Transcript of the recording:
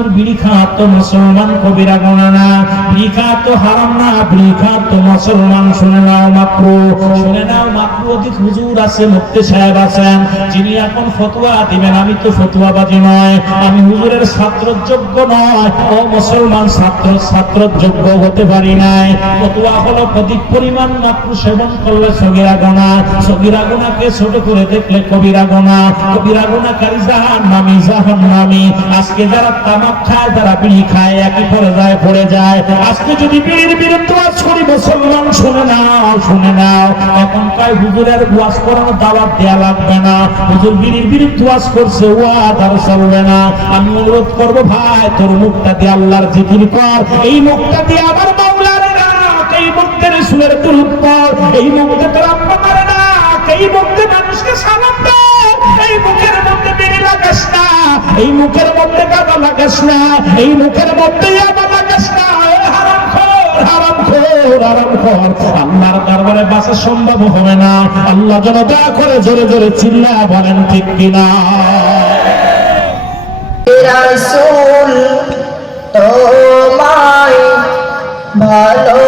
হুজুর তো মুসলমান কবিরা গোনা হারাম না মুসলমান। শুনে নাও মাত্র শুনে নাও মাত্র অধিক হুজুর আছে মুক্তি সাহেব আছেন। যিনি এখন ফতোয়া দিবেন, আমি তো নয়। আমি হুজুরের ছাত্র যোগ্য নয়। ও মুসলমান ছাত্র ছাত্র যোগ্য হতে পারি নাই। ফতোয়া হলো অধিক পরিমাণ মাত্র সেবন করলে সগিরা গোনা। সগিরা গোনাকে ছোট করে দেখলে কবিরা গোনা। কবিরা গোনাকারী জাহান নামি জাহান নামি আজকে যারা তামাক খায়, যারা বিড়ি খায়, একই পড়ে যায় পড়ে যায়। আজকে যদি বিড়ির বিরুদ্ধে ওয়াজ করি, মুসলমান শুনে নাও শুনে নাও। এখন হুজুরের ওয়াজ করানো দাওয়াত দেয়া লাগবে না। হুজুর বিড়ির বিরুদ্ধে ওয়াজ করছে ওয়াজ আর চলবে না। আমি অনুরোধ করব, ভাই, তোর মুখটা দিয়ে আল্লাহর জিকির কর। এই মুখটা দিয়ে মাওলার ডাক। এই মুখটা রসুলের দুরূপ পর এই মুখটা তোর আপনার ডাক। এই মুখটা মানুষকে সালাম এই মুখের মধ্যে কাদা লাগাস না, এই মুখের মধ্যে আবার লাগাস না। সম্ভব হবে না। আল্লাহ যেন দয়া করে জোরে জোরে চিল্লা বলেন, ঠিক কিনা? রাসূল, তোমায় ভালো